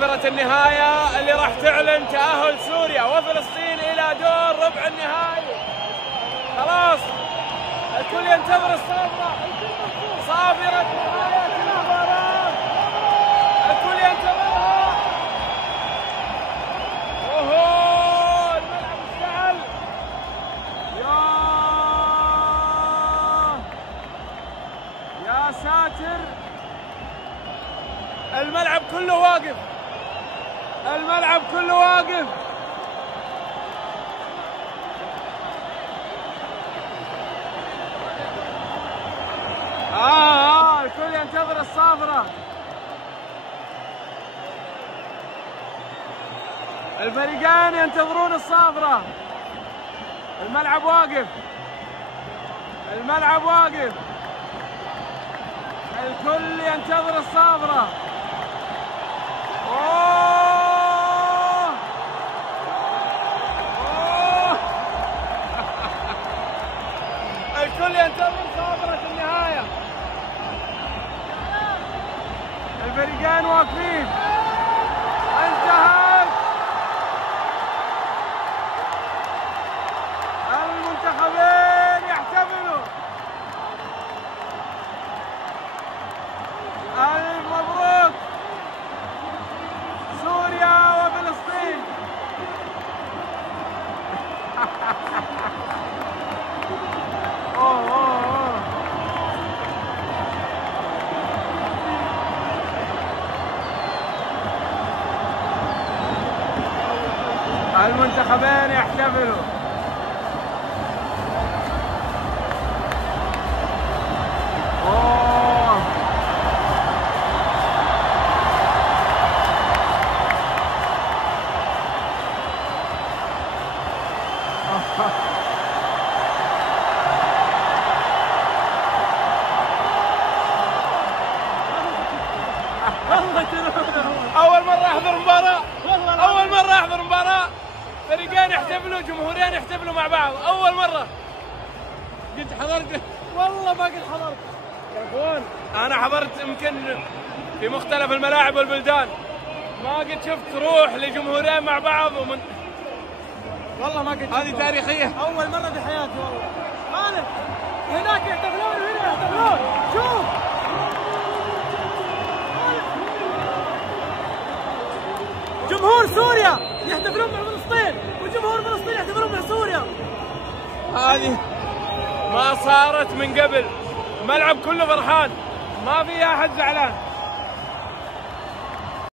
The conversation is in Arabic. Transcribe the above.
صافرة النهاية اللي راح تعلن تأهل سوريا وفلسطين إلى دور ربع النهائي. خلاص الكل ينتظر الصافرة، صافرة نهاية المباراة، الكل ينتظرها. اوه الملعب اشتعل، يا ساتر، الملعب كله واقف، الملعب كله واقف. الكل ينتظر الصافرة، الفريقين ينتظرون الصافرة. الملعب واقف، الملعب واقف، الكل ينتظر الصافرة. أوه الكل ينتظر صافرة النهاية، الفريقين واقفين. انتهت، المنتخبين يحتفلوا. ألف مبروك سوريا وفلسطين. المنتخبين يحتفلوا. أول مرة أحضر مباراة، أول مرة أحضر مباراة فريقين يحتفلوا، جمهورين يحتفلوا مع بعض، أول مرة. قد حضرت؟ والله ما قد حضرت يا أخوان. أنا حضرت يمكن في مختلف الملاعب والبلدان، ما قد شفت روح لجمهورين مع بعض والله ما قد. هذه تاريخية، أول مرة في حياتي والله. خالد هناك يحتفلون وهنا يحتفلون، شوف جمهور سوريا يحتفلون مع فلسطين وجمهور فلسطين يحتفلون مع سوريا. هذه ما صارت من قبل، الملعب كله فرحان، ما في أحد زعلان.